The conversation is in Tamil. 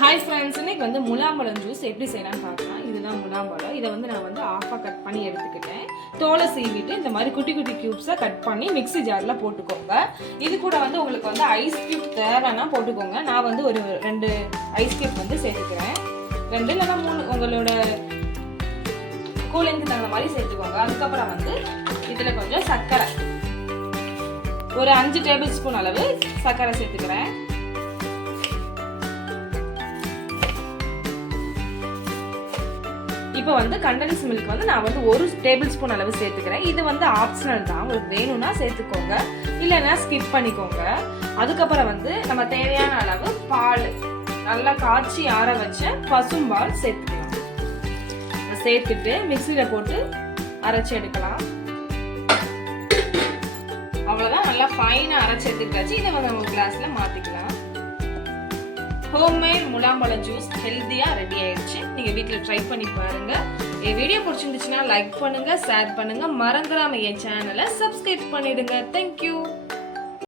ஹாய் ஃப்ரெண்ட்ஸ் இன்னைக்கு வந்து முலாம்பழம் ஜூஸ் எப்படி செய்யலாம்னு பார்க்கலாம். இதுதான் முலாம்பழம். இதை வந்து நான் வந்து ஆஃபாக கட் பண்ணி எடுத்துக்கிட்டேன். தோலை சீவிட்டு இந்த மாதிரி குட்டி குட்டி க்யூப்ஸாக கட் பண்ணி மிக்ஸி ஜாரில் போட்டுக்கோங்க. இது கூட வந்து உங்களுக்கு வந்து ஐஸ் க்யூப் தேவைன்னா போட்டுக்கோங்க. நான் வந்து ஒரு ரெண்டு ஐஸ் க்யூப் வந்து சேர்த்துக்கிறேன். ரெண்டு இல்லைனா மூணு. உங்களோட கூலிங்க்கு தகுந்த மாதிரி சேர்த்துக்கோங்க. அதுக்கப்புறம் வந்து இதில் கொஞ்சம் சர்க்கரை. ஒரு அஞ்சு டேபிள் ஸ்பூன் அளவு சர்க்கரை சேர்த்துக்கிறேன். இப்போ வந்து கண்டன்ஸ் மில்க் வந்து நான் வந்து ஒரு டேபிள் ஸ்பூன் அளவு சேர்த்துக்கிறேன். இது வந்து ஆப்ஷனல் தான். உங்களுக்கு வேணும்னா சேர்த்துக்கோங்க. இல்லைன்னா ஸ்கிப் பண்ணிக்கோங்க. அதுக்கப்புறம் வந்து நம்ம தேவையான அளவு பால் நல்லா காய்ச்சி ஆற வச்ச பசும்பால் சேர்த்துக்கலாம். சேர்த்துட்டு மிக்சியில் போட்டு அரைச்சி எடுக்கலாம். அவ்வளோதான் நல்லா ஃபைனாக அரைச்சி எடுத்துக்காச்சு இதை வந்து நம்ம கிளாஸில் மாற்றிக்கலாம் ஹோம்மேட் முலாம்பழம் ஜூஸ் ஹெல்த்தியாக ரெடி ஆயிடுச்சு. நீங்கள் வீட்டில் ட்ரை பண்ணி பாருங்கள் என் வீடியோ பிடிச்சிருந்துச்சுன்னா லைக் பண்ணுங்கள் ஷேர் பண்ணுங்கள் மறந்துடாமல் என் சேனலை சப்ஸ்கிரைப் பண்ணிவிடுங்க தேங்க்யூ